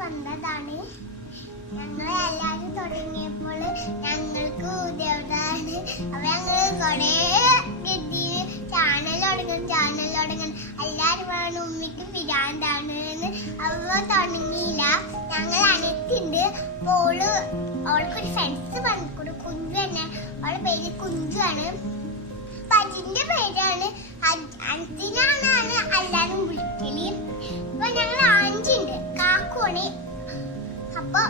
വന്നതാണ്. ഞങ്ങൾ എല്ലാരും തുടങ്ങിയപ്പോൾ ഞങ്ങൾക്ക് ഉദ്യോഗതാണ്. അപ്പൊ ഞങ്ങൾ കൊറേ കിട്ടി ചാനൽ തുടങ്ങണം എല്ലാരും വേണം ഉമ്മിക്ക് പിരാന്താണ്. അവ തുടങ്ങിയില്ല. ഞങ്ങൾ അനത്തുണ്ട്. ഓൾക്കൊരു ഫ്രണ്ട്സ് പറഞ്ഞിട്ട് കുഞ്ചു തന്നെ. അവളുടെ പേര് കുഞ്ചുവാണ്. അതിന്റെ പേരാണ് അഞ്ചിനാണ് എല്ലാരും വിളിക്കല്. ഇപ്പൊ ഞങ്ങൾ ആഞ്ചുണ്ട് കാക്കുവാണ്. അപ്പൊ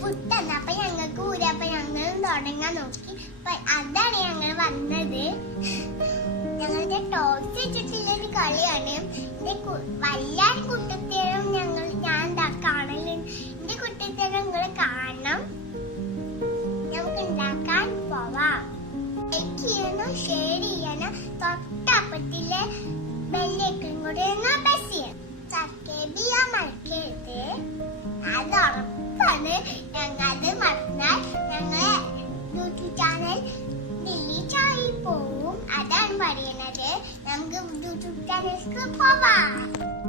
പുട്ടെന്ന് അപ്പൊ ഞങ്ങൾക്ക് അപ്പൊ ഞങ്ങൾ തുടങ്ങാൻ നോക്കി. അപ്പൊ അതാണ് ഞങ്ങൾ വന്നത്. ഞങ്ങളുടെ ടോസ് വെച്ചിട്ടുള്ള ഒരു കളിയാണ്. വല്ലാണ്ട് കുട്ടിത്തേരം ഞാൻ കാണലുണ്ട്. എന്റെ കുട്ടിത്തേരം നിങ്ങൾ കാണണം. നമുക്ക് ഉണ്ടാക്കാൻ പോവാം. ലൈക്ക് ചെയ്യണം, ഷെയർ ചെയ്യണം, തൊട്ടപ്പത്തിലെ ബെല്ലേക്കും കൂടെ പ്രസ് ചെയ്യണം. സബ്സ്ക്രൈബ് ചെയ്യാൻ മറക്കരുത്. അത് ഉറപ്പാണ്. ഞങ്ങളത് മറന്നാൽ ഞങ്ങളെ യൂട്യൂബ് ചാനൽ ഡിലീറ്റ് ആയി പോവും. അതാണ് പറയുന്നത്. നമുക്ക് യൂട്യൂബ് ചാനലിലേക്ക് പോവാം.